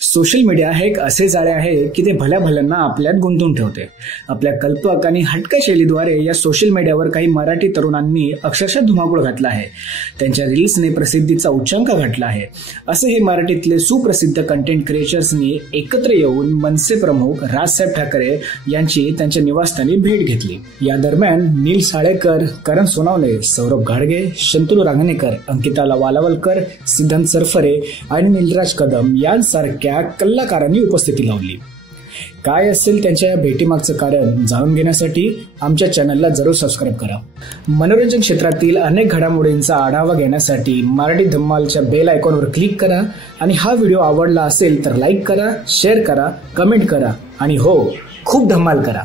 Social media हे एक असे जाळे आहे की ते भल्या भल्यांना आपल्यात गुंतवून ठेवते। आपल्या कल्पक आणि हटक्या शैलीद्वारे या सोशल मीडियावर काही मराठी तरुणांनी अक्षरशः धुमाकूळ घातला आहे। त्यांच्या रील्सने प्रसिद्धीचा उच्चांक गाठला आहे। असे हे मराठीतले सुप्रसिद्ध कंटेंट क्रिएटर्सनी एकत्र येऊन मनसे प्रमुख राजसाहेब ठाकरे यांची त्यांच्या निवासस्थानी भेट घेतली। या दरम्यान नील साळेकर, करण सोनावणे, सौरभ घाडगे, शंतनू रांगणेकर, अंकिता वालावलकर, सिद्धांत सरफरे आणि निलराज कदम यांसारख्या कलाकारांनी उपस्थिती लावली। काय असेल त्यांच्या या भेटीमागचं कारण जाणून घेण्यासाठी आमच्या चॅनलला जरूर सबस्क्राईब करा। मनोरंजन क्षेत्रातील अनेक घडामोडींचा आढावा घेण्यासाठी मराठी धम्मालच्या बेल आयकॉनवर क्लिक करा आणि हा व्हिडिओ आवडला असेल तर लाईक करा, शेअर करा, कमेंट करा आणि हो, खूप धम्माल करा।